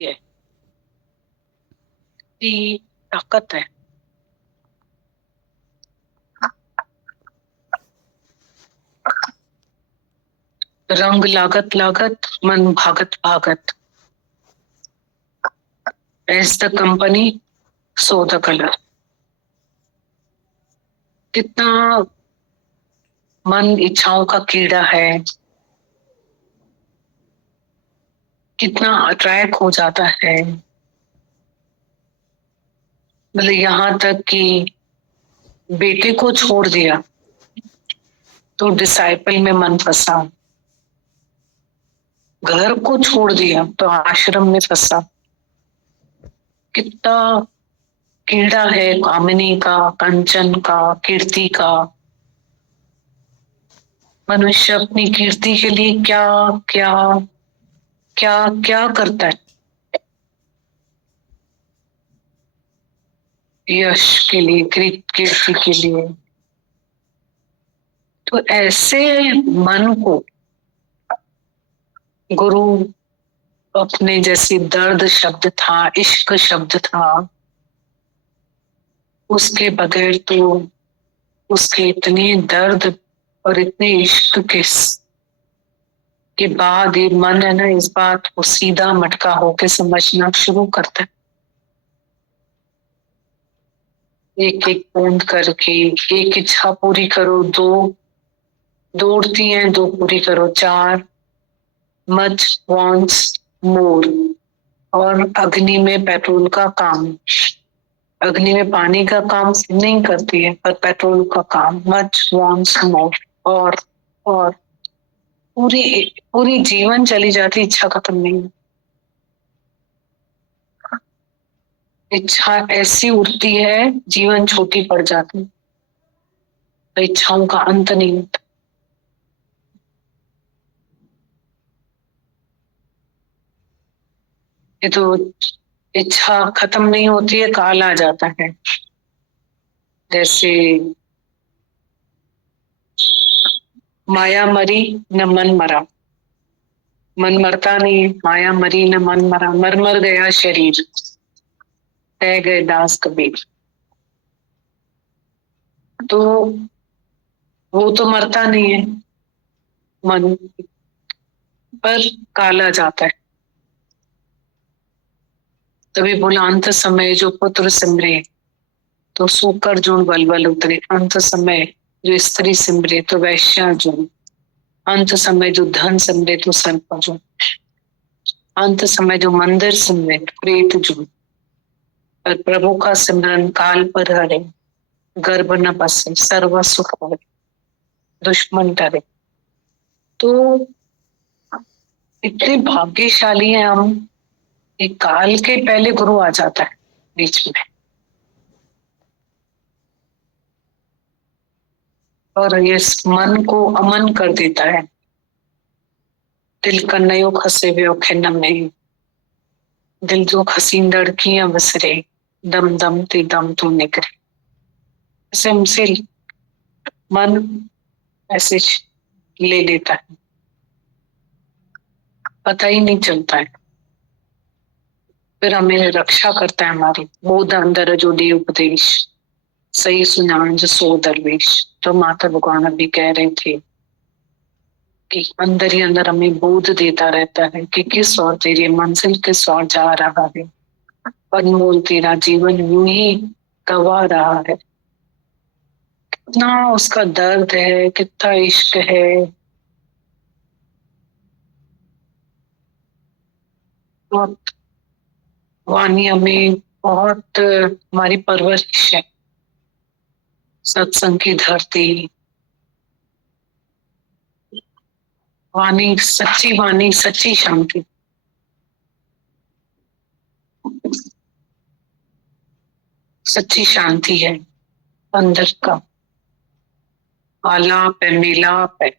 ये की ताकत है। रंग लागत लागत, मन भागत भागत, as the company so the colour. कितना मन इच्छाओं का कीड़ा है, कितना अट्रैक्ट हो जाता है। मतलब यहाँ तक कि बेटे को छोड़ दिया तो डिसाइपल में मन फंसा, घर को छोड़ दिया तो आश्रम में फंसा। कितना कीड़ा है कामिनी का, कंचन का, कीर्ति का। मनुष्य अपनी कीर्ति के लिए क्या क्या क्या क्या करता है, यश के लिए, कीर्ति के लिए। तो ऐसे मन को गुरु अपने, जैसे दर्द शब्द था, इश्क शब्द था, उसके बगैर तो, उसके इतने दर्द और इतने इश्क के बाद ये मन है ना, इस बात को सीधा मटका होके समझना शुरू करता है। एक एक बूंद करके एक इच्छा पूरी करो, दो दौड़ती हैं, दो पूरी करो, चार, मच वॉन्ट्स मोर। और अग्नि में पेट्रोल का काम, अग्नि में पानी का काम नहीं करती है, पर पेट्रोल का काम, मच वॉन्ट्स मोर। और और पूरी पूरी जीवन चली जाती, इच्छा खत्म नहीं। इच्छा ऐसी उड़ती है, जीवन छोटी पड़ जाती, तो इच्छाओं का अंत नहीं होता। ये तो इच्छा खत्म नहीं होती है, काल आ जाता है। जैसे माया मरी न मन मरा, मन मरता नहीं, माया मरी न मन मरा, मर मर गया शरीर, रह गए दास कबीर। तो वो तो मरता नहीं है मन, पर काला जाता है। तभी बोला अंत समय जो पुत्र सिमरे तो सूकर जो बलबल उतरे। अंत समय जो स्त्री सिमरे तो वैश्या जो, अंत समय जो धन सिमरे तो सर्प जो, अंत समय जो मंदिर सिमरे प्रेत जो। पर प्रभु का सिमरन काल पर हरे, गर्भ न बसे, सर्व सुख हरे, दुश्मन डरे। तो इतने भाग्यशाली हैं हम, एक काल के पहले गुरु आ जाता है बीच में, और ये मन को अमन कर देता है। दिल कन्नयो खसे व्यो खिन्न में, दिल जो खसीन लड़कियां बसरे, दम दम ते दम तू निकरे। ऐसे हमसे मन ऐसे ले लेता है, पता ही नहीं चलता है। फिर हमें रक्षा करता है हमारी, बोध अंदर जो दे उपदेश, सही सुनान जो सो दरवेश। तो माता भगवान भी कह रहे थे कि अंदर ही अंदर हमें बोध देता रहता है कि किस ओर तेरी मंजिल, किस ओर जा रहा है। अनमोल तेरा जीवन यूं ही गवा रहा है। कितना उसका दर्द है, कितना इश्क है। बहुत वाणी हमें, बहुत हमारी परवरिश है। सत्संग की धरती, वाणी सच्ची, वाणी सच्ची शांति, सच्ची शांति है अंदर का। आलाप है, मिलाप है,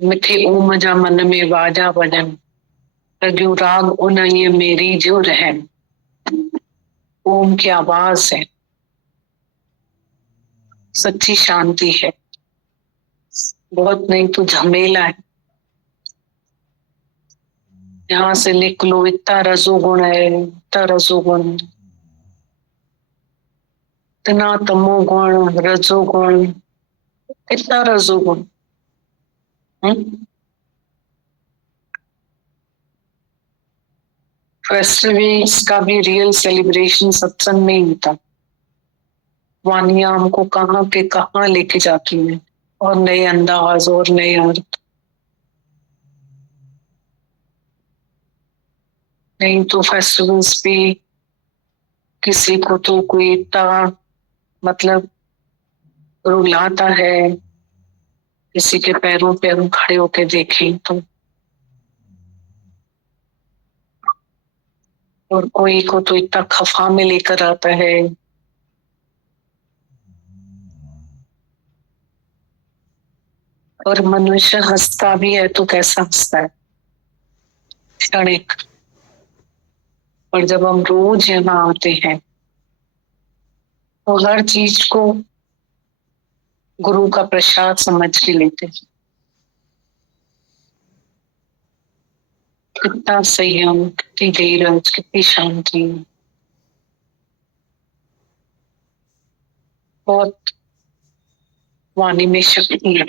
मिठे ओम जा मन में वाजा बजन, लग्यो राग उन ये मेरी जो रहन। ओम की आवाज है, सच्ची शांति है। बहुत नहीं तो झमेला है, यहाँ से निकलो, इतना रजोगुण है, इतना रजोगुण, इतना तमोगुण, रजोगुण, इतना रजोगुण। फेस्टिवल्स का भी रियल सेलिब्रेशन सत्संग में ही होता। वानियां हमको कहाँ पे कहाँ लेके जाती है, और नए अंदाज और नए अर्थ। नहीं तो फेस्टिवल्स भी किसी को तो कोई इतना मतलब रुलाता है, किसी के पैरों पे हम खड़े होके देखें तो, और कोई को तो इतना खफा में लेकर आता है। और मनुष्य हंसता भी है तो कैसा हंसता है, क्षणिक। और जब हम रोज यहाँ आते हैं तो हर चीज को गुरु का प्रसाद समझ के लेते हैं। कितना संयम, कितनी धीरज, कितनी शांति, बहुत वाणी में शक्ति है,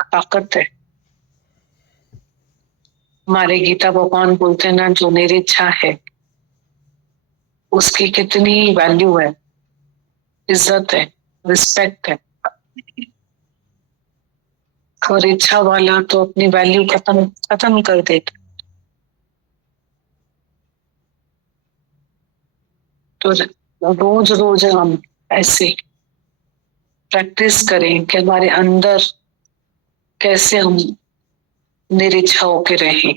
ताकत है। हमारे गीता भगवान बोलते हैं ना, जो मेरी इच्छा है उसकी कितनी वैल्यू है, इज्जत है, रिस्पेक्ट है। और इच्छा वाला तो अपनी वैल्यू खत्म खत्म कर देता। तो रोज रोज हम ऐसे प्रैक्टिस करें कि हमारे अंदर कैसे हम निरीक्षा होके रहें।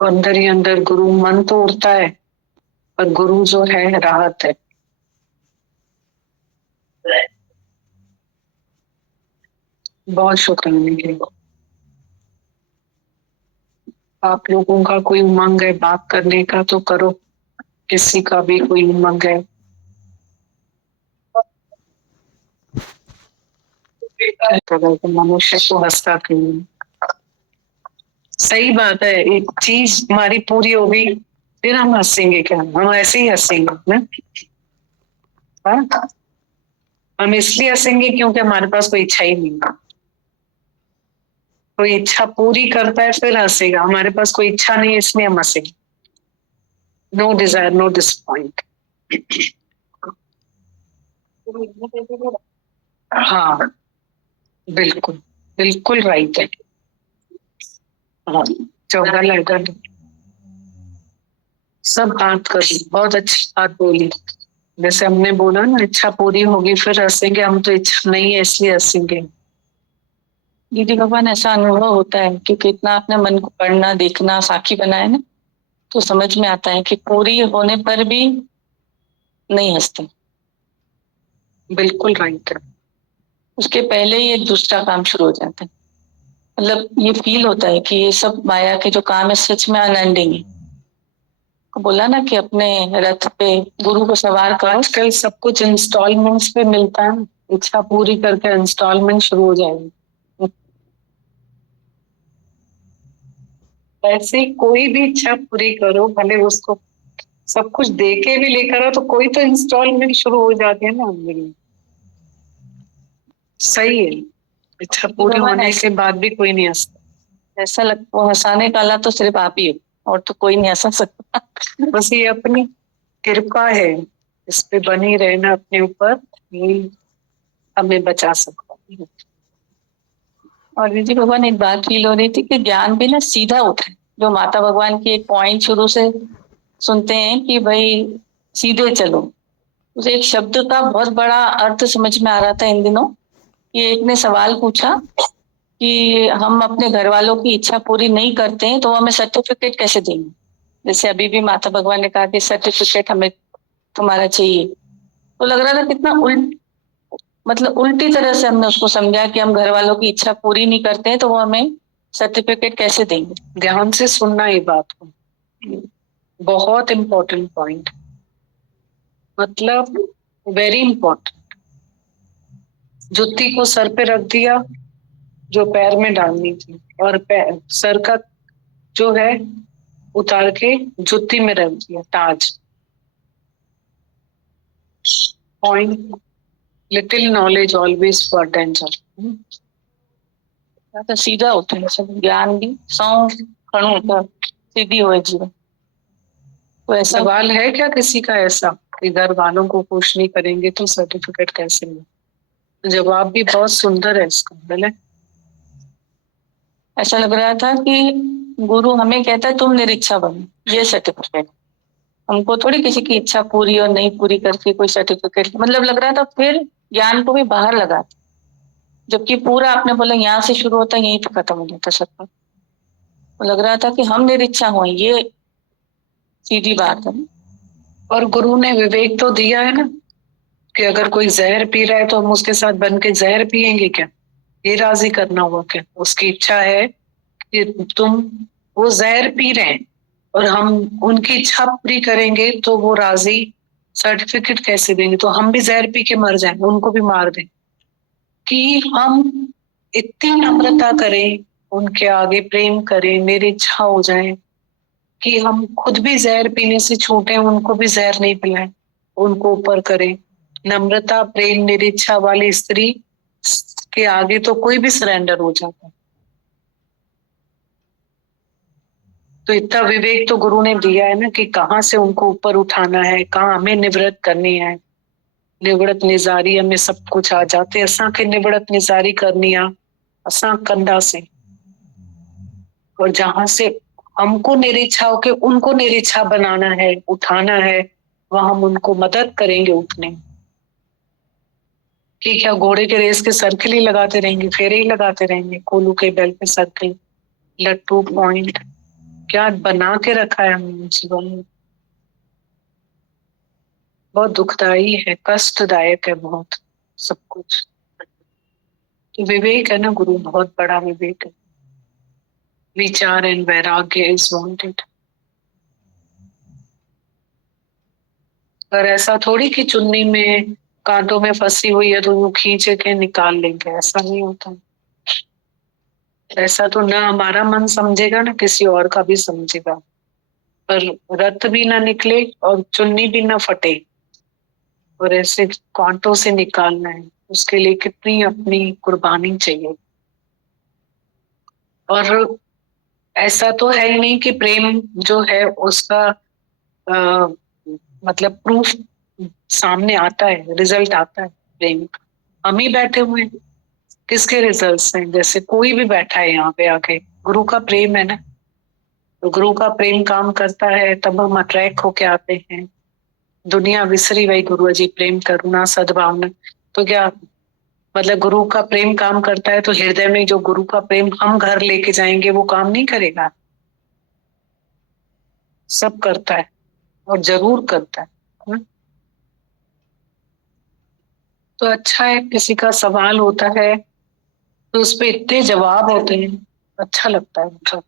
अंदर ही अंदर गुरु मन तो उड़ता है, पर गुरु जो है राहत है। बहुत शुक्रिया। आप लोगों का कोई उमंग है बात करने का तो करो, किसी का भी कोई उमंग है। मनुष्य को हंसता क्यों? सही बात है, एक चीज हमारी पूरी हो गई फिर हम हंसेंगे क्या? हम ऐसे ही हंसेंगे ना। हाँ? हम इसलिए हंसेंगे क्योंकि हमारे पास कोई इच्छा ही नहीं है। कोई इच्छा पूरी करता है फिर हंसेगा, हमारे पास कोई इच्छा नहीं है इसलिए हम हंसेंगे। No desire, no disappoint. हाँ, बिल्कुल बिल्कुल राइट है। हाँ, चौदह लेटर सब बात करी, बहुत अच्छी बात बोली। जैसे हमने बोला ना, इच्छा पूरी होगी फिर हंसेंगे, हम तो इच्छा नहीं है इसलिए हंसेंगे। दीदी भगवान, ऐसा अनुभव होता है क्योंकि इतना अपने मन को पढ़ना देखना साखी बनाया ना, तो समझ में आता है कि पूरी होने पर भी नहीं हंसते। बिल्कुल राइट है। उसके पहले ही एक दूसरा काम शुरू हो जाता है। मतलब ये फील होता है कि ये सब माया के जो काम है सच में अनएंडिंग है। बोला ना कि अपने रथ पे गुरु को सवार करो। आजकल सब कुछ इंस्टॉलमेंट्स पे मिलता है, इच्छा पूरी करके इंस्टॉलमेंट शुरू हो जाएगी। ऐसे ही कोई भी इच्छा पूरी करो, भले उसको सब कुछ दे के भी लेकर आओ तो कोई तो इंस्टॉलमेंट शुरू हो जाती है ना मेरी। सही है, इच्छा पूरी होने के बाद भी कोई नहीं हंसता। ऐसा लगता वो हंसाने वाला तो सिर्फ आप ही हो और तो कोई नहीं हंसा सकता। बस ये अपनी कृपा है, इस पे बनी रहना अपने ऊपर, ये हमें बचा सकता है। और दीदी भगवान, एक बात फील हो रही थी कि ज्ञान भी ना सीधा होता है। जो माता भगवान की एक पॉइंट शुरू से सुनते हैं कि भाई सीधे चलो, मुझे एक शब्द का बहुत बड़ा अर्थ समझ में आ रहा था इन दिनों। कि एक ने सवाल पूछा कि हम अपने घर वालों की इच्छा पूरी नहीं करते हैं तो वो हमें सर्टिफिकेट कैसे देंगे। जैसे अभी भी माता भगवान ने कहा कि सर्टिफिकेट हमें तुम्हारा चाहिए, तो लग रहा था कितना मतलब उल्टी तरह से हमने उसको समझा कि हम घर वालों की इच्छा पूरी नहीं करते हैं तो वो हमें सर्टिफिकेट कैसे देंगे। ध्यान से सुनना ये बात को, बहुत इंपॉर्टेंट पॉइंट, मतलब वेरी इंपॉर्टेंट। जुत्ती को सर पे रख दिया जो पैर में डालनी थी, और सर का जो है उतार के जुत्ती में रख दिया ताज। Point, little knowledge always for danger. तो सीधा होता है सब ज्ञान भी, सौ खड़ो होता सीधी हो जीवन। तो ऐसा सवाल है क्या किसी का ऐसा कि घर वालों को खुश नहीं करेंगे तो सर्टिफिकेट कैसे मिले? जवाब भी बहुत सुंदर है इसका, बोले। ऐसा लग रहा था कि गुरु हमें कहता है तुम निरीक्षा बनो, ये सर्टिफिकेट। हमको थोड़ी किसी की इच्छा पूरी और नहीं पूरी करके कोई सर्टिफिकेट, मतलब लग रहा था फिर ज्ञान को भी बाहर लगा, जबकि पूरा आपने बोला यहाँ से शुरू होता है यहीं पे खत्म हो जाता सबका। तो लग रहा था कि हम निरीक्षा हो, ये सीधी बात है। और गुरु ने विवेक तो दिया है ना कि अगर कोई जहर पी रहा है तो हम उसके साथ बन के जहर पिएंगे क्या? ये राजी करना हुआ क्या? उसकी इच्छा है कि तुम, वो जहर पी रहे हैं और हम उनकी इच्छा पूरी करेंगे तो वो राजी, सर्टिफिकेट कैसे देंगे? तो हम भी जहर पी के मर जाएंगे, उनको भी मार दें। कि हम इतनी नम्रता करें, उनके आगे प्रेम करें, मेरी इच्छा हो जाए कि हम खुद भी जहर पीने से छूटे, उनको भी जहर नहीं पिलाएं, उनको ऊपर करें। नम्रता, प्रेम, निरीक्षा वाली स्त्री के आगे तो कोई भी सरेंडर हो जाता है। तो इतना विवेक तो गुरु ने दिया है ना कि कहाँ से उनको ऊपर उठाना है, कहाँ हमें निवृत्त करनी है। निवृत्त निजारी हमें सब कुछ आ जाते, असा के निवृत्त निजारी करनी आ असा कंधा से। और जहां से हमको निरीक्षा होके उनको निरीक्षा बनाना है, उठाना है, वहां हम उनको मदद करेंगे उठने की। क्या घोड़े के रेस के सर्किल ही लगाते रहेंगे, फेरे ही लगाते रहेंगे, कोलू के बेल पे सर्किल, लट्टू पॉइंट, क्या बना के रखा है हमने जीवन में। बहुत दुखदाई है, कष्टदायक है बहुत सब कुछ। तो विवेक है ना गुरु, बहुत बड़ा विवेक है। विचार एंड वैराग्य इज वांटेड। पर ऐसा थोड़ी कि चुन्नी में कांटों में फंसी हुई है तो वो खींच के निकाल लेंगे, ऐसा नहीं होता। ऐसा तो ना हमारा मन समझेगा ना किसी और का भी समझेगा। पर रत भी ना निकले और चुन्नी भी ना फटे और ऐसे कांटों से निकालना है, उसके लिए कितनी अपनी कुर्बानी चाहिए। और ऐसा तो है ही नहीं कि प्रेम जो है उसका आ, मतलब प्रूफ सामने आता है, रिजल्ट आता है प्रेम का। हम ही बैठे हुए हैं, किसके रिजल्ट्स हैं? जैसे कोई भी बैठा है यहाँ पे आके, गुरु का प्रेम है ना। तो गुरु का प्रेम काम करता है तब हम अट्रैक्ट होके आते हैं। दुनिया विसरी वही गुरु जी प्रेम करुणा सद्भावना। तो क्या मतलब गुरु का प्रेम काम करता है तो हृदय में जो गुरु का प्रेम हम घर लेके जाएंगे वो काम नहीं करेगा? सब करता है और जरूर करता है। तो अच्छा है, किसी का सवाल होता है तो उस पे इतने जवाब होते हैं, अच्छा लगता है मतलब।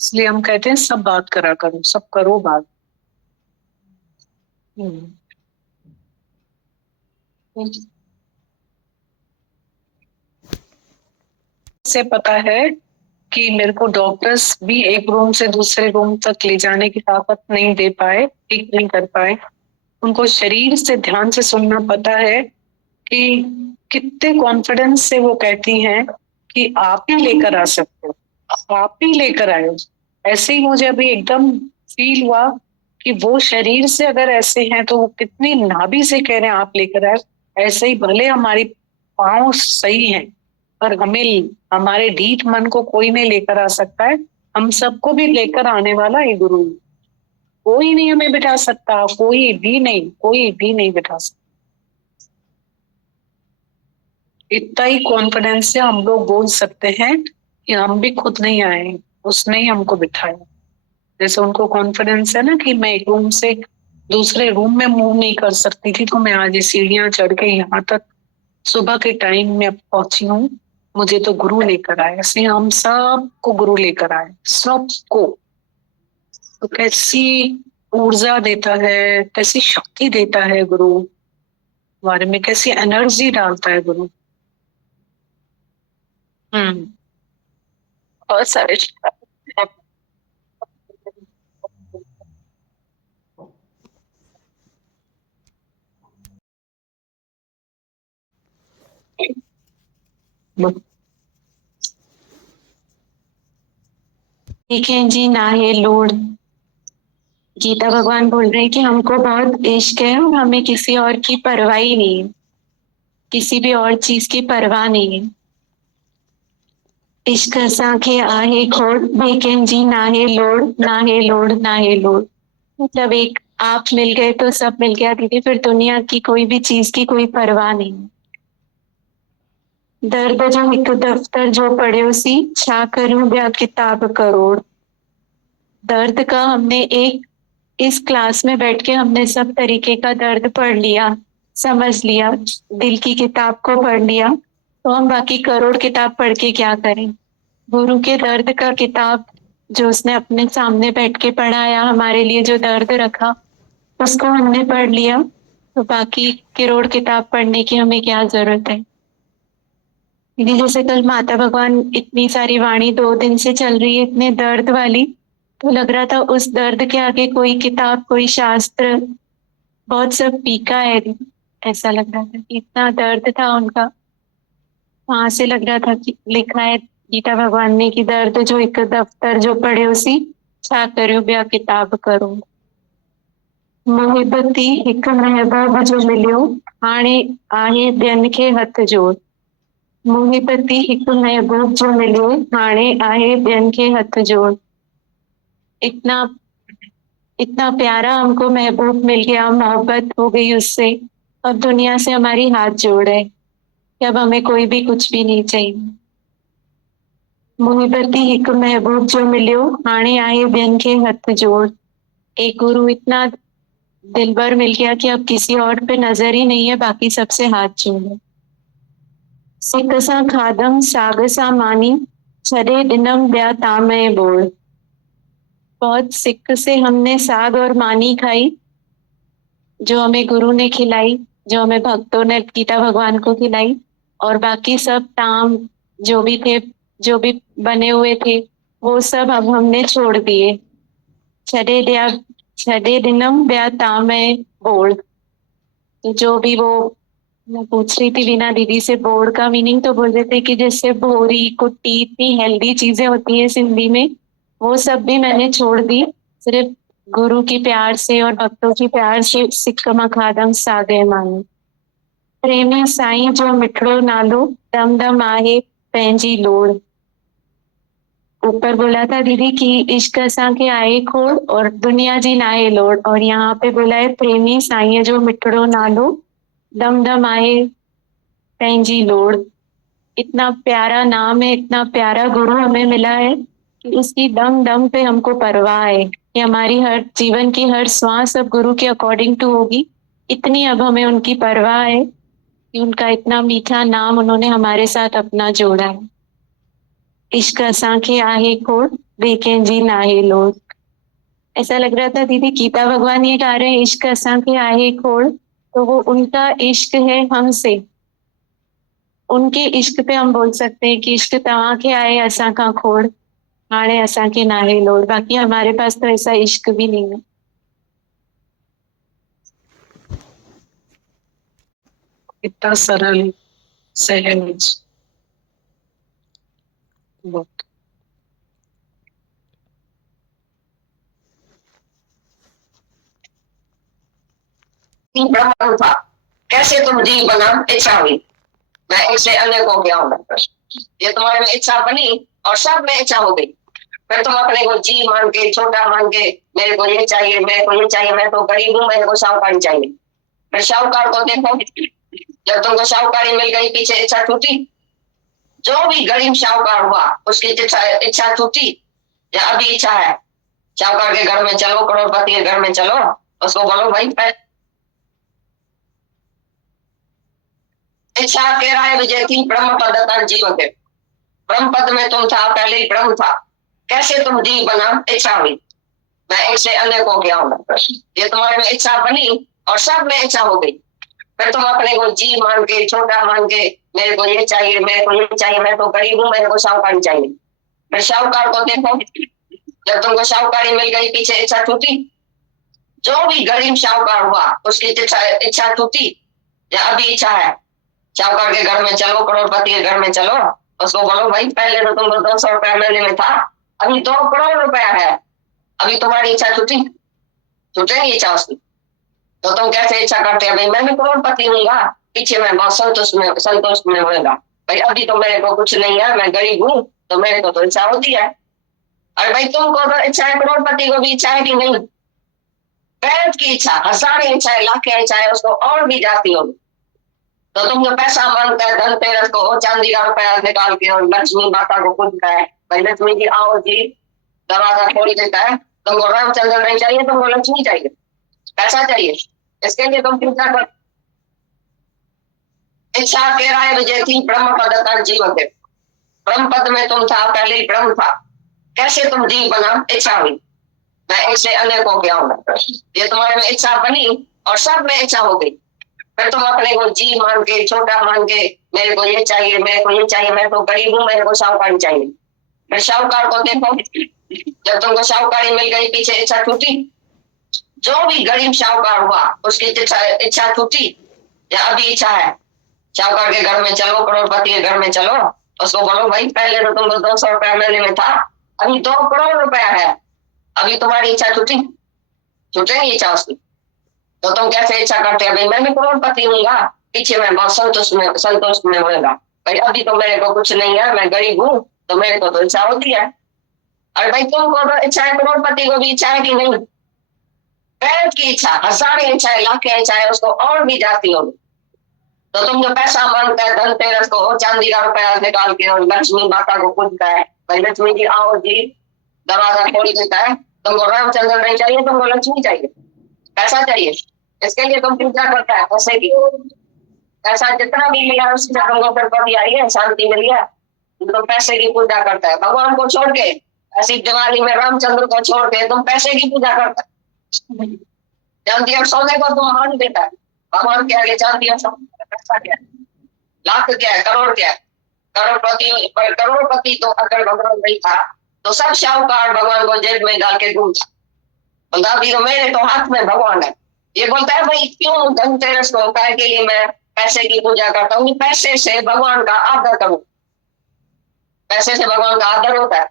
इसलिए हम कहते हैं सब बात करा करो, सब करो बात। से पता है कि मेरे को डॉक्टर्स भी एक रूम से दूसरे रूम तक ले जाने की ताकत नहीं दे पाए, ठीक नहीं कर पाए। उनको शरीर से ध्यान से सुनना पता है कि कितने कॉन्फिडेंस से वो कहती हैं कि आप ही लेकर आ सकते हो, आप ही लेकर आए हो। ऐसे ही मुझे अभी एकदम फील हुआ कि वो शरीर से अगर ऐसे हैं तो वो कितनी नाभि से कह रहे हैं आप लेकर आए। ऐसे ही भले हमारी पांव सही हैं पर हमें, हमारे ढीठ मन को कोई नहीं लेकर आ सकता है। हम सबको भी लेकर आने वाला है गुरु। कोई नहीं हमें बिठा सकता, कोई भी नहीं, कोई भी नहीं बिठा सकता। इतना ही कॉन्फिडेंस से हम लोग बोल सकते हैं कि हम भी खुद नहीं आए, उसने ही हमको बिठाया। जैसे उनको कॉन्फिडेंस है ना कि मैं एक रूम से दूसरे रूम में मूव नहीं कर सकती थी तो मैं आज ये सीढ़ियां चढ़ के यहाँ तक सुबह के टाइम में पहुंची हूँ, मुझे तो गुरु लेकर आए। ऐसे हम सबको गुरु लेकर आए, सबको। तो कैसी ऊर्जा देता है, कैसी शक्ति देता है गुरु। हमारे में कैसी एनर्जी डालता है गुरु। बहुत सारे देखें जी, ना है लोड। गीता भगवान बोल रहे हैं कि हमको बहुत इश्क है और हमें किसी और की परवाह ही नहीं है, किसी भी और चीज की परवाह नहीं है। इश्क असांखे आहे खोड़, देखें जी, ना है लोड, ना है लोड, ना है लोड। मतलब एक आप मिल गए तो सब मिल गया दीदी, फिर दुनिया की कोई भी चीज की कोई परवाह नहीं। दर्द जो एक दफ्तर जो पढ़ियो सी, छा करूं ब्या किताब करोड़। दर्द का हमने एक इस क्लास में बैठ के हमने सब तरीके का दर्द पढ़ लिया, समझ लिया, दिल की किताब को पढ़ लिया, तो हम बाकी करोड़ किताब पढ़ के क्या करें। गुरु के दर्द का किताब जो उसने अपने सामने बैठ के पढ़ाया, हमारे लिए जो दर्द रखा, उसको हमने पढ़ लिया, तो बाकी करोड़ किताब पढ़ने की हमें क्या जरूरत है। दीदी जैसे कल माता भगवान इतनी सारी वाणी 2 दिन से चल रही है, इतने दर्द वाली, तो लग रहा था उस दर्द के आगे कोई किताब, कोई शास्त्र, बहुत सब फीका है। ऐसा लग रहा था कि इतना दर्द था उनका, वहां से लग रहा था कि लिखा है गीता भगवान ने कि दर्द जो एक दफ्तर जो पढ़े उसी, छा करो ब्या किताब करो। मोहब्बती हिक महबूब जो मिलियो, हाणे आहे ॿियनि खे हथ जोड़। मोहब्बती हिक महबूब जो मिलियो, हाणे आहे ॿियनि खे हथ जोड़। इतना इतना प्यारा हमको महबूब मिल गया, मोहब्बत हो गई उससे, अब दुनिया से हमारी हाथ जोड़ है कि अब हमें कोई भी कुछ भी नहीं चाहिए। मोहब्बती हिक महबूब जो मिलियो, हाणे आहे ॿियनि खे हथ जोड़। एक गुरु इतना दिलबर मिल गया कि अब किसी और पे नजर ही नहीं है, बाकी सबसे हाथ जोड़ो। सिक सां खादम साग सां मानी, छॾे ॾिनम ॿिया ताम ऐं बोड़। बहुत सिक से हमने साग और मानी खाई, जो हमें गुरु ने खिलाई, जो हमें भक्तों ने गीता भगवान को खिलाई, और बाकी सब ताम जो भी थे, जो भी बने हुए थे, वो सब अब हमने छोड़ दिए। छड़े दिया, छड़े दिनम ब्या ताम है बोल। तो जो भी वो, मैं पूछ रही थी वीना दीदी से बोर्ड का मीनिंग, तो बोल रहे थे कि जैसे भोरी कुट्टी इतनी हेल्दी चीजें होती है सिंधी में, वो सब भी मैंने छोड़ दी, सिर्फ गुरु की प्यार से और भक्तों की प्यार से सिक मखादम सागे मानी। प्रेमी साईं जो मिठड़ो नालो, दम दम आहे पंहिंजी लोड़। ऊपर बोला था दीदी कि इश्क असांखे आहे खोड़ और दुनिया जी नाहे लोड़, और यहाँ पे बोला है प्रेमी साईं जो मिठड़ो नालो, दम दम आहे पंहिंजी लोड़। इतना प्यारा नाम है, इतना प्यारा गुरु हमें मिला है कि उसकी दम दम पे हमको परवाह है कि हमारी हर जीवन की हर श्वास अब गुरु के अकॉर्डिंग टू होगी। इतनी अब हमें उनकी परवाह है कि उनका इतना मीठा नाम उन्होंने हमारे साथ अपना जोड़ा है। इश्क असांखे आहे खोड़, देखें जी नाहे लोड़। ऐसा लग रहा था दीदी गीता भगवान ये गा रहे हैं इश्क असांखे आहे खोड़, तो वो उनका इश्क है हमसे, उनके इश्क पे हम बोल सकते हैं कि इश्क तव्हांखे आहे असांखां खोड़, हाणे असांखे नाहे लोड़। बाकी हमारे पास तो ऐसा इश्क भी नहीं है। इतना सरल, सहज, बहुत। ब्रह्म था, कैसे तुम जीव बना, इच्छा हुई, मैं इससे अनेक हो गया हूँ। ये तुम्हारे में इच्छा बनी और सब में इच्छा हो गई, फिर तुम अपने को जी मान के, छोटा मान के, मेरे को ये चाहिए, मेरे को ये चाहिए, मैं तो गरीब हूँ, मेरे को साहूकारी चाहिए। फिर साहूकार को देखो, जब तुमको साहूकारी मिल गई, पीछे इच्छा टूटी। जो भी गरीब साहूकार हुआ उसकी इच्छा टूटी, या अभी इच्छा है साहूकार के घर में चलो, करोड़पति के घर में चलो, उसको बोलो भाई इच्छा के राय विजय थी, ब्रह्म पद जीव के। ब्रह्म पद में तुम था, पहले ही ब्रह्म था, कैसे तुम जीव बना, इच्छा हुई, मैं इससे अनेक हो गया हूँ। ये तुम्हारे में इच्छा बनी और सब में इच्छा हो गई, फिर तुम अपने को जी मान के, छोटा मान के, मेरे को ये चाहिए, मेरे को ये चाहिए, मैं तो गरीब हूँ, मेरे को शाहूकारी चाहिए। फिर शाहूकार को देखो, जब तुमको शाहूकारी मिल गई, पीछे इच्छा टूटी। जो भी गरीब शाहूकार हुआ उसकी इच्छा टूटी। या अभी इच्छा है शाहूकार के घर में चलो, करोड़पति के घर में चलो, उसको बोलो भाई पहले तो तुमको 200 रुपया महीने में था, अभी 2 करोड़ रुपया है, अभी तुम्हारी इच्छा टूटी, टूटेगी इच्छा उसकी। तो तुम कैसे इच्छा करते हैं भाई मैं भी करोड़पति हूँगा, पीछे मैं बहुत संतोष में होगा भाई, अभी तो मेरे को कुछ नहीं है, मैं गरीब हूँ, तो मेरे को तो इच्छा होती है। अरे भाई तुमको तो इच्छा है, करोड़पति को भी इच्छा है कि नहीं? पैंट की इच्छा, हजारों इच्छाएं, लाखें इच्छाएं उसको और भी जाती होगी। तो तुम जो पैसा मांगता है धनतेरस को, चांदी का रुपया निकाल के और लक्ष्मी माता को पूछता है भाई लक्ष्मी जी आओ जी, दरवाजा खोल देता है, तुमको रामचंद्र नहीं चाहिए, तुमको लक्ष्मी चाहिए, पैसा चाहिए, इसके लिए तुम चिंता कर। इच्छा के राय विजय थी, ब्रह्म पद तक जीवन थे। ब्रह्म पद में तुम था, पहले ही ब्रह्म था, कैसे तुम जीव बना? इच्छा हुई, मैं इससे अनेक हो गया हूँ। ये तुम्हारे में इच्छा बनी और सब में इच्छा हो गई। फिर तुम अपने को जी मान के, छोटा मान के, मेरे को ये चाहिए, मेरे को ये चाहिए, मैं तो गरीब हूँ, मेरे को शाहूकारी चाहिए। फिर शाहूकार को देखो, जब तुमको शाहूकारी मिल गई, पीछे इच्छा टूटी। जो भी गरीब शाहूकार हुआ उसकी इच्छा टूटी। या अभी इच्छा है शाहूकार के घर में चलो, करोड़पति के घर में चलो, उसको बोलो भाई पहले तो तुमको 200 रुपया महीने में था, अभी 2 करोड़ रुपया है, अभी तुम्हारी इच्छा टूटी, टूटेगी इच्छा उसकी। तो तुम कैसे इच्छा करते हैं भाई मैं भी करोड़पति हूँगा, पीछे मैं बहुत संतोष में होगा भाई, अभी तो मेरे को कुछ नहीं है, मैं गरीब हूँ, तो मेरे को तो इच्छा होती है। अरे भाई तुमको तो इच्छा है, करोड़पति को भी इच्छा है कि नहीं? पैंट की इच्छा, हजारों इच्छाएं, लाखें इच्छाएं उसको और भी जाती होगी। तो तुम जो पैसा मांगता है धनतेरस को, चांदी का रुपया निकाल के और लक्ष्मी माता को पूछता है भाई लक्ष्मी जी आओ जी, दरवाजा खोल देता है, तुमको रामचंद्र नहीं चाहिए, तुमको लक्ष्मी चाहिए, पैसा चाहिए, इसके लिए तुम पूजा करता है पैसे की। पैसा जितना भी मिला उससे तुमको प्रगति आई है, शांति मिली है, तुम पैसे की पूजा करता है। भगवान को छोड़ के, ऐसी दिवाली में रामचंद्र को छोड़ के तुम पैसे की पूजा करता है। चांदी और सोने को तुम मान देता है, भगवान के आगे चांदी और सोने, पैसा क्या है, लाख क्या है, करोड़ क्या है? करोड़पति तो अगर भगवान नहीं था तो सब शाहूकार भगवान को जेब में डाल के घूमता, अभी तो मेरे तो हाथ में भगवान है। ये बोलता है भाई क्यों धनतेरस को होता है के लिए मैं पैसे की पूजा करता हूँ, पैसे से भगवान का आदर करूँ, पैसे से भगवान का आदर होता है।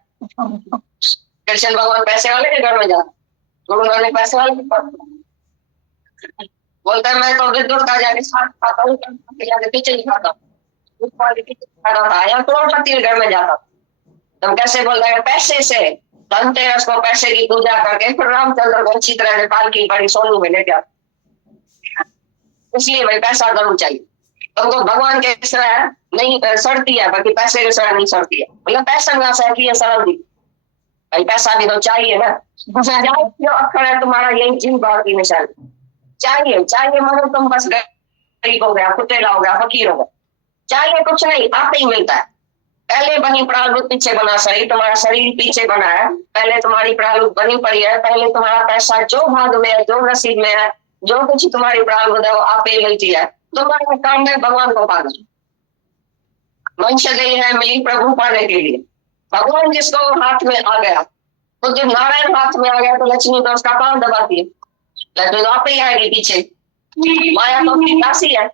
कृष्ण भगवान पैसे वाले के घर में जाता, गुरु नानक पैसे वाले के पास बोलता है मैं तो विद्युत का जाके साथ खाता हूँ, जाके पीछे ही खाता हूँ, या करोड़पति के घर में जाता। तुम कैसे बोल रहे हैं पैसे से? धनतेरस को पैसे की पूजा करके फिर रामचंद्र को अच्छी तरह से पालकी बड़ी सोनू में लेके आते, इसलिए भाई पैसा जरूर चाहिए। तुमको भगवान के तरह नहीं सड़ती है, बाकी पैसे के तरह नहीं सड़ती है, मतलब पैसा ना सड़ती है सरल दी, भाई पैसा भी तो चाहिए ना। जो अक्षर है तुम्हारा यही जीव भाव की निशानी, चाहिए चाहिए मतलब तुम बस गरीब हो गया, कुतेला हो गया, फकीर हो गया, चाहिए कुछ नहीं, आप ही मिलता है। पहले बनी प्रारूप पीछे बना शरीर, तुम्हारा शरीर पीछे बना है, पहले तुम्हारी प्रारूप बनी पड़ी है, पहले तुम्हारा पैसा जो भाग में है, जो नसीब में है, जो कुछ तुम्हारी प्रारूप है वो आप ही मिलती है। तुम्हारा काम है भगवान को पाना, मनुष्य देह है मिली प्रभु पाने के लिए। भगवान जिसको हाथ में आ गया, तो जब नारायण हाथ में आ गया तो लक्ष्मी तो उसका पांव दबाती है, लक्ष्मी तो आप ही आएगी पीछे। माया तो उसकी दासी है,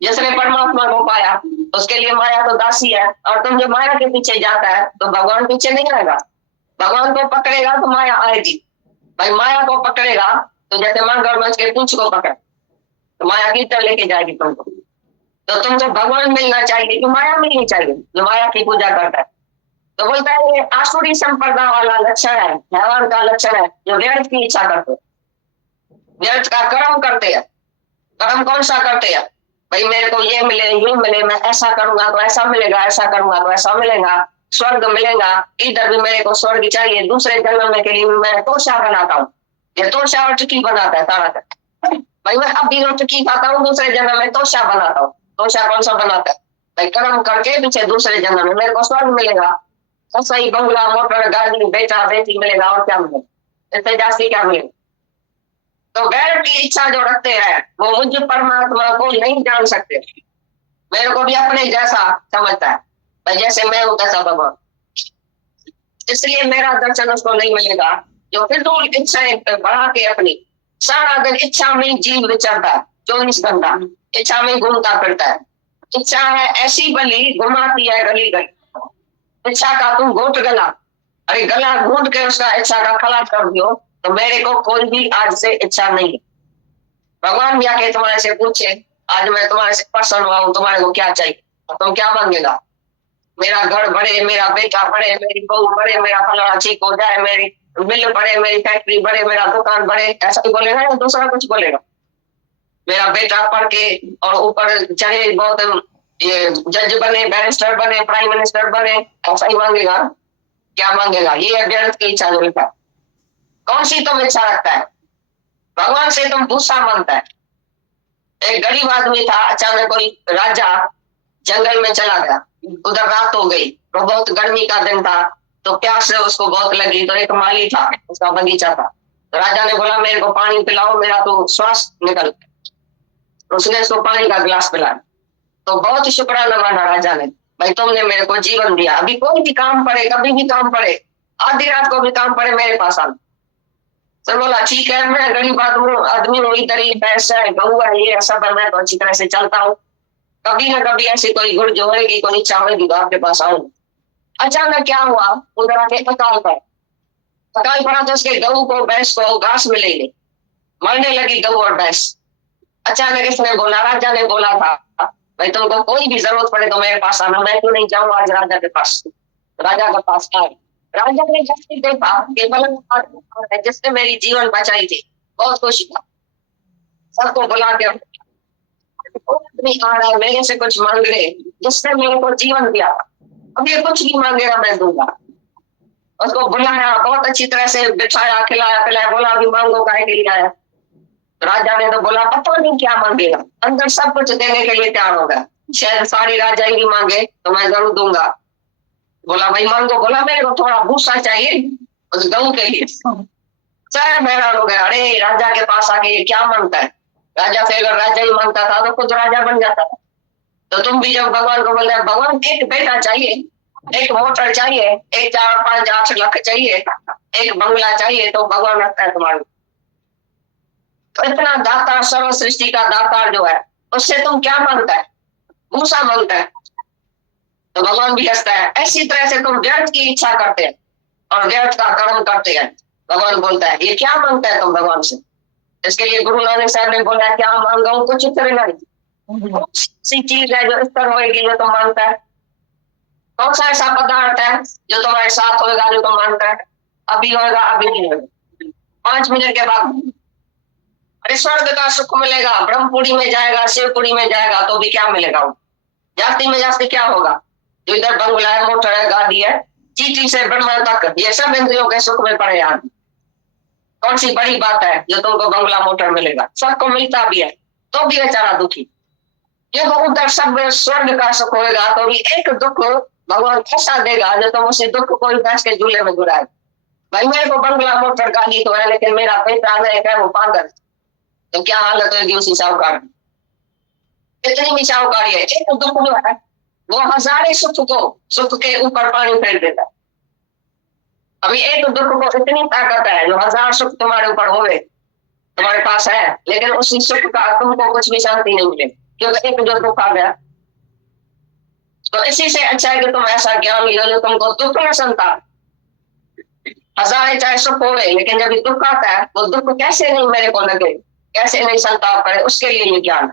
जिसने परमात्मा को पाया उसके लिए माया तो दासी है, और तुम जो माया के पीछे जाता है तो भगवान पीछे नहीं आएगा, भगवान को पकड़ेगा तो माया आएगी। भाई माया को पकड़ेगा तो जैसे मगरमच्छ के पूंछ को पकड़ तो माया की तरह लेके जाएगी तुमको। तो तुमको भगवान मिलना चाहिए कि माया मिलनी चाहिए जो माया की पूजा करता है। तो बोलता है ये आसुरी संप्रदाय वाला लक्षण है, हैवान का लक्षण है, जो व्यर्थ की इच्छा करते हैं, व्यर्थ का कर्म करते हैं। कर्म कौन सा करते हैं? भाई मेरे को ये मिले, मैं ऐसा करूंगा तो ऐसा मिलेगा, ऐसा करूंगा तो ऐसा मिलेगा, स्वर्ग मिलेगा, इधर भी मेरे को स्वर्ग चाहिए, दूसरे जन्म में के लिए मैं तोशा बनाता हूँ। ये तोशा और टिक्की बनाता है सारा तक। भाई मैं अब भी टिक्की खाता हूँ, दूसरे जन्म में तोशा बनाता हूँ। तोशा कौन सा बनाता है? भाई कर्म करके पीछे दूसरे जन्म में मेरे को स्वर्ग मिलेगा, सही बंगला, मोटर, गाड़ी, बेटा बेटी मिलेगा, और क्या मिलेगा, इससे जास्ती क्या मिलेगा? तो व्यर्थ की इच्छा जो रखते हैं वो मुझ परमात्मा को नहीं जान सकते। मेरे को भी अपने जैसा समझता है, भाई जैसे मैं हूं तैसा भगवान, इसलिए मेरा दर्शन उसको नहीं मिलेगा। जो फिजूल इच्छाएं बढ़ा के अपनी सारा दिन इच्छा में जीव विचरता है, 24 घंटा इच्छा में घूमता फिरता है। इच्छा है ऐसी बली घुमाती है गली गली। इच्छा का तुम घोट गला, अरे गला घूट के उसका इच्छा का खलास कर दियो तो मेरे को कोई भी आज से इच्छा नहीं है। भगवान भी आके तुम्हारे से पूछे आज मैं तुम्हारे से प्रसन्न हुआ हूं, तुम्हारे को क्या चाहिए, तो तुम क्या मांगेगा? मेरा घर बढ़े, मेरा बेटा बढ़े, मेरी बहू बढ़े, मेरा फलाना ठीक हो जाए, मेरी मिल बढ़े, मेरी फैक्ट्री बढ़े, मेरा दुकान बढ़े, ऐसा ही बोलेगा या दूसरा कुछ बोलेगा? मेरा बेटा पढ़ के और ऊपर चढ़े, बहुत ये जज बने, बैरिस्टर बने, प्राइम मिनिस्टर बने, ऐसा ही मांगेगा? क्या मांगेगा? ये है व्यर्थ की इच्छा। जो कौन सी तुम इच्छा रखता है? भगवान से तुम भूसा मांगता है। एक गरीब आदमी था, अचानक कोई राजा जंगल में चला गया, उधर रात हो गई, तो बहुत गर्मी का दिन था, तो प्यास से उसको बहुत लगी। तो एक माली था, उसका बगीचा था, तो राजा ने बोला मेरे को पानी पिलाओ, मेरा तो श्वास निकल गया। उसने उसको पानी का गिलास पिलाया, तो बहुत शुक्राना माना राजा ने, भाई तुमने मेरे को जीवन दिया, अभी कोई भी काम पड़े, कभी भी काम पड़े, आधी रात को भी काम पड़े, मेरे पास आ। सर बोला ठीक है, मैं गरीब आदमी हूँ, इधर ही भैंस है, गऊ है, ये सब है, मैं तो अच्छी तरह से चलता हूँ, कभी ना कभी ऐसी कोई गुड़ जो होगी, कोई इच्छा होगी तो आपके पास आऊंगा। अचानक क्या हुआ, उधर आके अकाल पड़ा, तो उसके गऊ को, भैंस को घास मिलेगी, मरने लगी गऊ और भैंस। अचानक इसने बोला, राजा ने बोला था भाई तुमको कोई भी जरूरत पड़े तो मेरे पास आना, मैं क्यों नहीं जाऊँ आज राजा के पास। राजा के पास आए, राजा ने जैसे देखा कि बलवान जिसने मेरी जीवन बचाई थी, बहुत खुश था, सबको बुला के आदमी आ रहा है मेरे से कुछ मांग रहे, जिसने मेरे को जीवन दिया, अब ये कुछ भी मांगेगा मैं दूंगा। उसको बुलाया, बहुत अच्छी तरह से बिठाया, खिलाया पिलाया, बोला अभी मांगो काहे के लिए आया। राजा ने तो बोला पता नहीं क्या मांगेगा, अंदर सब कुछ देने के लिए तैयार होगा, शायद सारी राजा ही मांगे तो मैं जरूर दूंगा। बोला भाई मांगो। बोला मेरे को थोड़ा भूसा चाहिए उस गऊ के लिए। सर हैरान हो गया, अरे राजा के पास आके ये क्या मांगता है? राजा से अगर राजा ही मांगता था तो खुद राजा बन जाता था। तो तुम भी जब भगवान को बोल रहे भगवान एक बेटा चाहिए, एक मोटर चाहिए, एक 4, 5, 8 लाख चाहिए, एक बंगला चाहिए, तो भगवान रखता है तुम्हारे। तो इतना दाता, सर्व सृष्टि का दाता जो है, उससे तुम क्या मांगता है? भूसा मांगता है। तो भगवान भी हंसता है। ऐसी तरह से तुम व्यर्थ की इच्छा करते हैं और व्यर्थ का कर्म करते हैं। भगवान बोलता है ये क्या मांगता है तुम भगवान से? इसके लिए गुरु नानक साहब ने बोला क्या मांगा हूं कुछ करेगा नहीं। सी चीज है जो इस तरह होगी जो तुम मांगता है? कौन सा ऐसा पदार्थ है जो तुम्हारे साथ होगा जो तुम मांगता है? अभी होगा, अभी नहीं होगा, 5 मिनट के बाद। अरे स्वर्ग का सुख मिलेगा, ब्रह्मपुरी में जाएगा, शिवपुरी में जाएगा, तो भी क्या मिलेगा? जाति में जाते क्या होगा? जो इधर बंगला है, मोटर है, गाड़ी है, चीटी से ब्रह्मा तक, ये सब इंद्रियों के सुख में पड़े आदमी। कौन सी बड़ी बात है जो तुमको बंगला मोटर मिलेगा? सबको मिलता भी है तो भी बेचारा दुखी। ये उधर सब स्वर्ग का सुख होगा तो भी एक दुख भगवान ऐसा देगा जो तुम उसी दुख को दस के झूले में घुराए। भाई मेरे को बंगला मोटर गाड़ी तो है, लेकिन मेरा बेटा नहीं है वो पागल, तो क्या हालत होगी उसी साहूकार की? इतनी भी साहूकारी है। एक दुख जो है वो हजारे सुख के ऊपर पानी फेर देता है। अभी एक दुख को इतनी ताकत है जो 1000 सुख तुम्हारे ऊपर होवे तुम्हारे पास है, लेकिन उसी सुख का तुमको कुछ भी शांति नहीं मिले, क्योंकि एक जो दुख आ गया। तो इसी से अच्छा है कि तुम ऐसा ज्ञान लो जो तुमको दुख न संता। 1000 चाहे सुख होवे, लेकिन जब दुख आता है वो दुख कैसे नहीं मेरे को लगे, कैसे नहीं संताप करे, उसके लिए ये ज्ञान।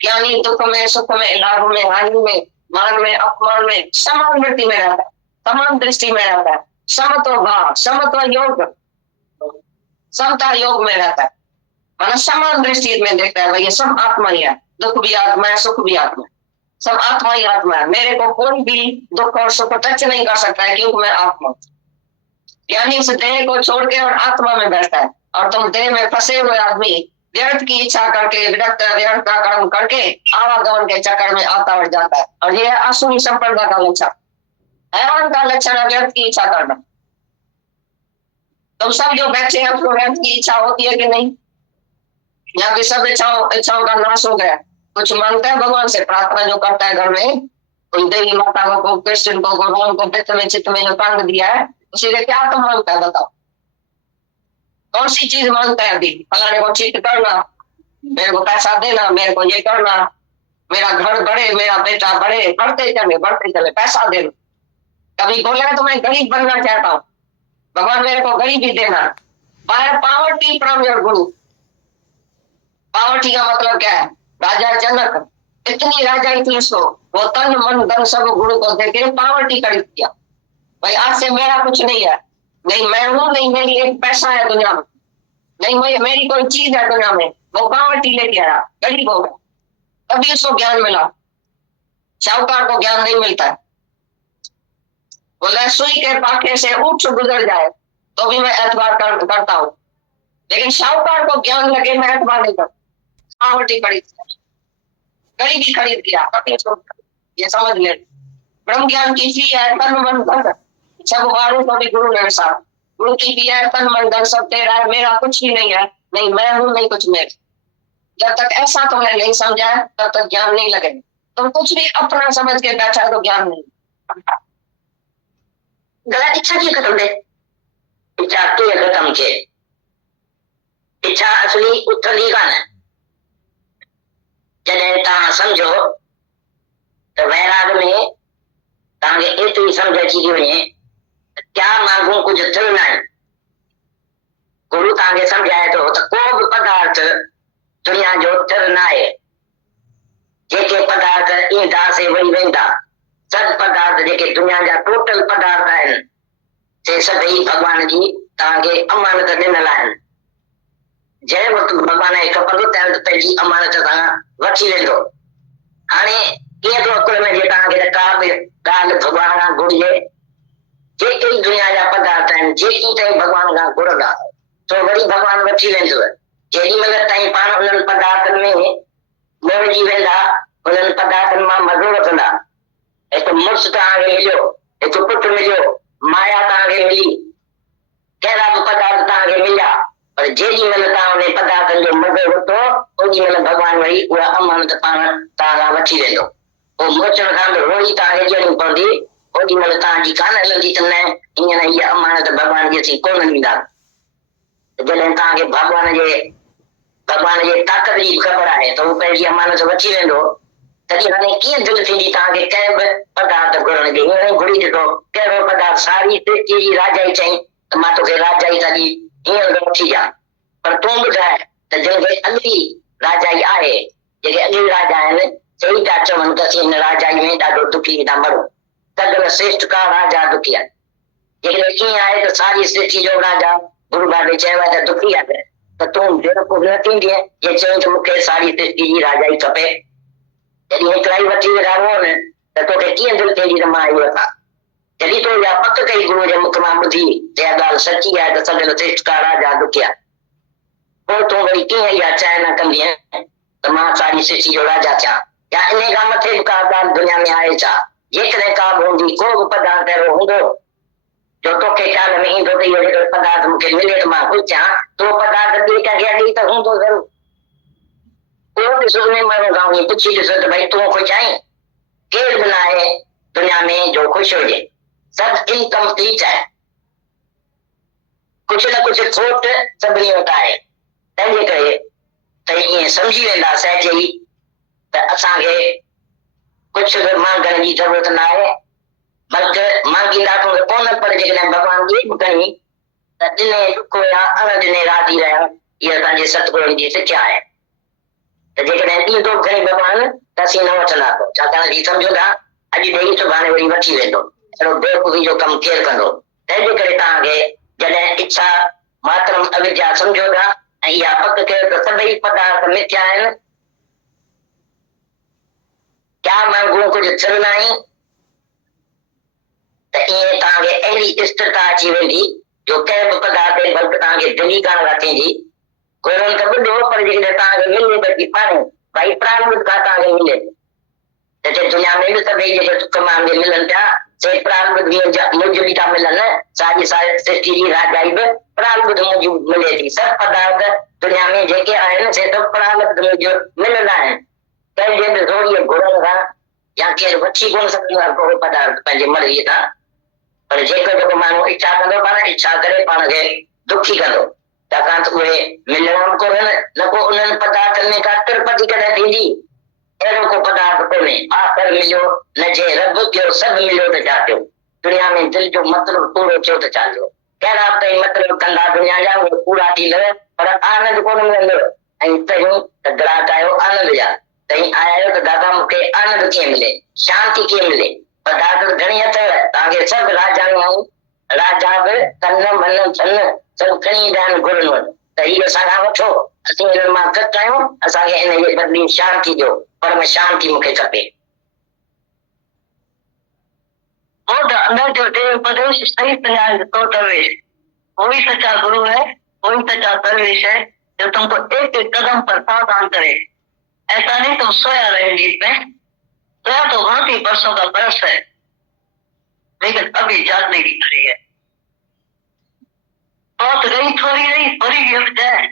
ज्ञानी दुख में, सुख में, लाभ में, हानि में, मान में, अपमान में समान वृत्ति में रहता है, समान दृष्टि में रहता है, समत्व भाव, समत्व योग, समता योग में रहता है, माना समान दृष्टि में देखता है। भाई ये सब आत्मा ही है, दुख भी आत्मा है, सुख भी आत्मा है, सब आत्मा ही आत्मा है। मेरे को कोई भी दुख और सुख टच नहीं कर सकता है क्योंकि मैं आत्मा। यानी इस देह को छोड़ के और आत्मा में बैठता है, और तुम देह में फंसे हुए आदमी व्यर्थ की इच्छा करके, व्यर्थ का कर्म करके आवागमन के चक्कर में आता और जाता है। और यह आसुरी संप्रदाय का लक्षण, हैवान का लक्षण है व्यर्थ की इच्छा करना। तुम सब जो बैठे हैं आपको हेल्थ की इच्छा होती है कि नहीं? यहाँ की सब इच्छाओं का नाश हो गया। कुछ मांगता है भगवान से, प्रार्थना जो करता है घर में, कोई देवी माता को, कृष्ण को, राम को, पित्त में चित्त में जो टांग दिया है, उसी से क्या तुम मांगता है बताओ? कौन सी चीज मांगता है? अभी फलाने को ठीक करना, मेरे को पैसा देना, मेरे को ये करना, मेरा घर बढ़े, मेरा बेटा बढ़े, बढ़ते चले, पैसा देना। कभी बोला तो मैं गरीब बनना चाहता हूँ, भगवान मेरे को गरीबी देना। Poverty from your Guru. Poverty का मतलब क्या है? राजा जनक इतनी राजाई थी उसको, वो तन मन धन सब गुरु को देके पावर्टी खरीद किया। भाई आज से मेरा कुछ नहीं है, नहीं मैं हूं, नहीं मेरी एक पैसा है दुनिया में, नहीं मेरी कोई चीज है दुनिया में, वो पावर्टी लेके आया, गरीब हो गया, तभी उसको ज्ञान मिला। शाहूकार को ज्ञान नहीं मिलता है। बोला सुई के पाखे से ऊंट गुजर जाए तो भी मैं एतबार करता हूँ, लेकिन शाहूकार को ज्ञान लगे मैं एतबार नहीं करता। पावर्टी खरीद किया, गरीबी खरीद किया, ये समझ ले। ब्रह्म ज्ञान की फी है तन मन धन, सब वारों को भी गुरु ने साथ। गुरु की फी है तन मन धन सब तेरा है, मेरा कुछ भी नहीं है, नहीं मैं हूं, नहीं कुछ मेरे। जब तक ऐसा तुमने नहीं समझा है तब तक ज्ञान नहीं लगेगा। तुम कुछ भी अपना समझ के बैठा तो ज्ञान नहीं। गलत इच्छा की खत्म दे, इच्छा की खत्म के, इच्छा असली उथली कान। जॾहिं तव्हां सम्झो त वैराग में तव्हांखे एतिरी सम्झ अची थी वञे क्या मांगू कुझु थियो न आहे। गुरु तव्हांखे सम्झाए थो त को बि पदार्थ दुनिया जो थिर न आहे। जेके पदार्थ ईंदा से वही वेंदा, सभु पदार्थ जेके दुनिया जा टोटल पदार्थ आहिनि से सभई भॻवान जी तव्हांखे अमानत ॾिनल आहिनि। जंहिं वक़्तु भॻवान खे खपंदो तंहिं वक़्तु पंहिंजी अमानत तव्हां वठी वेंदो। हाणे कीअं थो अकुल में जे तव्हांखे का बि ॻाल्हि भॻवान खां घुरिजे, जेके दुनिया जा पदार्थ आहिनि जेकी ताईं भॻवान खां घुरंदा तो वरी भॻवान वठी वेंदव। जेॾी महिल ताईं पाण उन्हनि पदार्थनि में मुड़जी वेंदा, उन्हनि पदार्थनि मां मज़ो वठंदा। हिकु मुड़ुसु तव्हांखे मिलियो, हिकु पुटु मिलियो, माया तव्हांखे मिली, कहिड़ा बि पदार्थ तव्हांखे मिलिया, पर जेॾी महिल तव्हां उन पदार्थनि जो मज़ो वठो ओॾी महिल भॻवान वरी उहा अमानत पाण तव्हां खां वठी वेंदो। पोइ मोचण खां बि रोड़ी तव्हांखे ॾियणी पवंदी, ओॾी महिल तव्हांजी कान हलंदी त न हींअर हीअ अमानत भॻवान जी असीं कोन ॾींदा। जॾहिं तव्हांखे भॻवान जे ताक़त जी ख़बर आहे त उहो पंहिंजी अमानत वठी वेंदो, तॾहिं हाणे कीअं दिलि थींदी तव्हांखे कंहिं बि पदार्थ घुरण जी। हींअर घुरी ॾिठो कहिड़ो पदार्थ, सारी सृष्टि जी राजाई चई त मां तोखे राजाई था ॾी, हींअर वठी जा, पर तूं ॿुधाए त जंहिंखे अॻली राजाई आहे, जेके अॻली राजा आहिनि सही था चवनि त असीं हिन राजाई में ॾाढो दुखी था मरूं। सगल श्रेष्ठ का राजा दुखी आहे। जेकॾहिं ईअं आहे त सारी सृष्टि जो राजा गुरु बाबे चयो आहे त दुखी आहे, त तूं बेवकूफ़ न थींदीअ जे चई त मूंखे सारी सृष्टि जी राजाई खपे। जॾहिं हिकिड़ा ई वठी वेठा हो न त तोखे कीअं दिलि थींदी त मां इहो वठां। जॾहिं तो इहा पक कई गुरू जे मुख मां ॿुधी त इहा ॻाल्हि सची आहे त सगल श्रेष्ठ का राजा दुखी आहे, पोइ तूं वरी कीअं इहा चाह न कंदीअ त मां सारी सृष्टि जो राजा थियां। या इन खां मथे बि का ॻाल्हि दुनिया में आहे छा? जेकॾहिं का बि हूंदी, को बि पदार्थ अहिड़ो हूंदो जो तोखे ख़्याल में ईंदो त इहो जेको पदार्थ मूंखे मिले त मां ख़ुशि थियां, तो पदार्थ ॿिए कंहिंखे अॻी त हूंदो ज़रूरु। उहो ॾिसो उन माण्हू खां वञी पुछी ॾिसो त भई तूं ख़ुशि आहीं? केरु बि न आहे दुनिया में जो ख़ुशि हुजे, सभु इनकम्प्लीट आहे, कुझु न कुझु खोट सभिनी वटि आहे। तंहिंजे करे त ईअं सम्झी वेंदा सहज ई त असांखे कुझु बि मांगण जी ज़रूरत न आहे, बल्कि मांगींदा कोन, पर जेकॾहिं भॻवान ॾे बि कई त ॾिने ॾुखो या अण ॾिने राज़ी रहिया, इहा असांजे सतगुरुनि जी सिख्या आहे। त जेकॾहिं ॾींदो बि खणी भॻवान त असीं न वठंदा, छाकाणि कि सम्झो था अॼु ॾेई सुभाणे वरी वठी वेंदो, अहिड़ो बेवकूफ़ी जो कमु केरु कंदो। तंहिंजे करे तव्हांखे जॾहिं इच्छा मात्रम अविद्या सम्झो था ऐं इहा पक कयो त सभई पदार्थ मिथ्या आहिनि, क्या मांगू कुझु थिर न आहे, त ईअं तव्हांखे अहिड़ी स्थिरता अची वेंदी जो कंहिं बि पदार्थ ते बल्कि तव्हांखे दिली कान रखंदी। घुरण त ॿुधो, पर जेकॾहिं तव्हांखे मिले बल्कि पाणे भई प्रारंभ खां तव्हांखे मिले त दुनिया में बि सभई जेके सुख मांगे मिलनि पिया से प्रारंभ मुंझ बि था मिलनि, सारी सृष्टि जी राजाई बि प्रारब्ध मूजिब मिले थी। सब पदार्थ दुनिया में जेके आहिनि से तो प्रारब्ध मूजिब मिलंदा आहिनि। कंहिंजे बि थोरी गुणनि खां या केरु वठी कोन सघंदो आहे को पदार्थ पंहिंजी मर्ज़ीअ सां। पर जेको माण्हू इच्छा कंदो पाण इच्छा करे पाण खे दुखी कंदो, छाकाणि त उहे मिलणा बि कोन्हनि, न को उन्हनि पदार्थनि में का तृप्ति कॾहिं थींदी। अहिड़ो को पदार्थ कोन्हे। आख़िर मिलियो न जे रब कयो, सभु मिलियो त छा थियो। दुनिया में दिलि जो मतिलबु पूरो थियो त छा थियो। कहिड़ा ताईं मतिलबु कंदा दुनिया जा उहे पूरा थींदव, पर आनंद कोन मिलंदव। ऐं तयूं त ग्राहक आयो आनंद जा, तई आया आहियो त दादा मूंखे आनंद कीअं मिले, शांती कीअं मिले। पदार्थ घणी अथव, तव्हांखे सभु राजाऊं राजा बि तन मन धन सभु खणी ईंदा आहिनि गुरुनि वटि, त इहो असांखां वठो, असीं हिननि मां घटि आहियूं, असांखे इन जे बदिली शांती ॾियो, पर में शांती मूंखे खपे। अंदर जो देव उपदेश सही सुञाण तो दरवेश, वही सच्चा गुरु है, वही सच्चा दरवेश है जो तुमको एक एक कदम पर सावधान करे। ऐसा नहीं तुम सोया रहे नींद में, सोया तो बहुत ही बरसों का बरस है, लेकिन अभी जागने की घड़ी है। बहुत गई थोड़ी भी उठ जाए,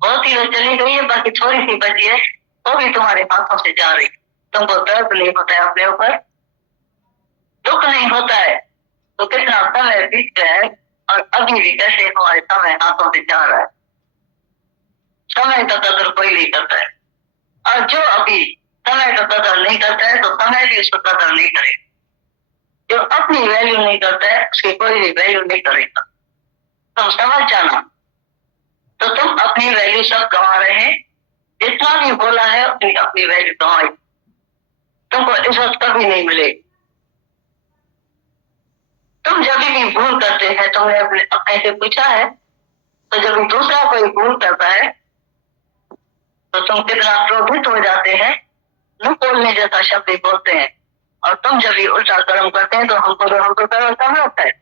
बहुत ही चली गई है, बाकी थोड़ी सी बची है, वो भी तुम्हारे हाथों से जा रही। तुमको दर्द नहीं होता है अपने ऊपर, दुख नहीं होता है, तो कितना समय बीत गया है और अभी भी कैसे हमारे समय हाथों से जा रहा है। समय का कदर कोई नहीं करता है, और जो अभी समय का कदर नहीं करता है तो समय भी उसका कदर नहीं करेगा। जो अपनी वैल्यू नहीं करता है उसकी कोई भी वैल्यू नहीं करेगा। तुम समझ जाना, तो तुम अपनी वैल्यू सब गंवा रहे हैं। जितना भी बोला है अपनी वैल्यू गंवाई, तुमको इज्जत कभी नहीं मिलेगी। तुम जब भी भूल करते हैं, तुमने अपने से पूछा है, तो जब दूसरा कोई भूल करता है तो तुम कितना क्रोधित हो जाते हैं, न बोलने जैसा शब्द बोलते हैं। और तुम जब भी उल्टा कर्म करते हैं तो हमको कर्म कम लगता है।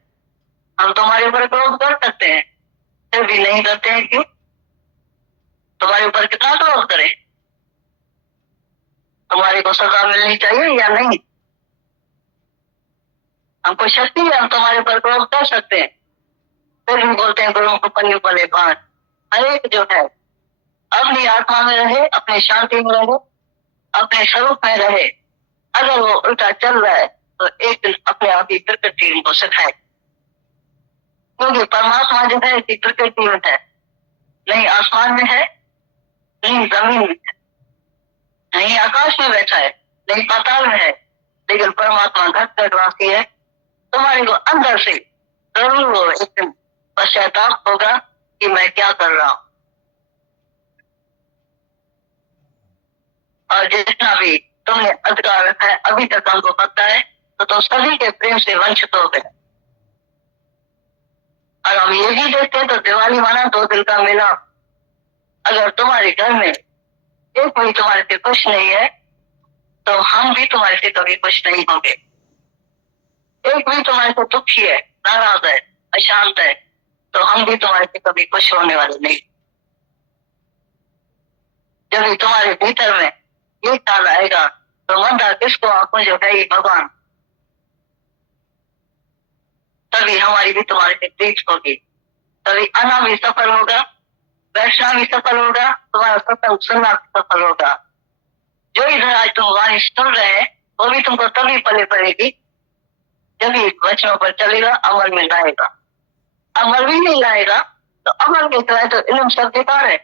हम तुम्हारे ऊपर क्रोध कर सकते हैं, फिर भी नहीं करते हैं। क्यों? तुम्हारे ऊपर कितना क्रोध करें? तुम्हारे को सजा मिलनी चाहिए या नहीं? हमको शक्ति है, हम तुम्हारे ऊपर क्रोध कर सकते हैं, फिर भी बोलते हैं गुरुओं को पन्ने पले बांध। हर एक जो है अपनी आत्मा में रहे, अपने शांति में रहे, अपने स्वरूप में रहे। अगर वो उल्टा चल रहा है तो एक दिन अपने आप ही प्रकृति उनको सिखाए, क्योंकि परमात्मा जो है इसी प्रकृति में है, नहीं आसमान में है, नहीं जमीन में है, नहीं आकाश में बैठा है, नहीं पाताल में है, लेकिन परमात्मा घट घटवासी है। तुम्हारे को अंदर से जरूर वो एक दिन पश्चाताप होगा कि मैं क्या कर रहा हूं। और जितना भी तुमने अधिकार रखा है अभी तक हमको पता है, तो तुम सभी के प्रेम से वंचित हो गए। और हम ये भी देखते हैं तो दिवाली माना 2 दिन का मेला। अगर तुम्हारे घर में एक भी तुम्हारे से खुश नहीं है तो हम भी तुम्हारे से कभी खुश नहीं होंगे। एक भी तुम्हारे से दुखी है, नाराज है, अशांत है, तो हम भी तुम्हारे से कभी खुश होने वाले नहीं। जब भी तुम्हारे भीतर में ये ख्याल आएगा तो मंदा किसको आंखों जो है भगवान, तभी हमारी भी तुम्हारे से प्रीत होगी, तभी आना भी सफल होगा, बैठना भी सफल होगा, तुम्हारा सत्संग सुनना भी सफल होगा। जो इधर आज तुम वाणी सुन रहे हैं वो भी तुमको तभी पले पड़ेगी जब भी वचनों पर चलेगा, अमल में लाएगा। अमल भी नहीं लाएगा तो अमल के तरह तो इल्म सब बेकार है।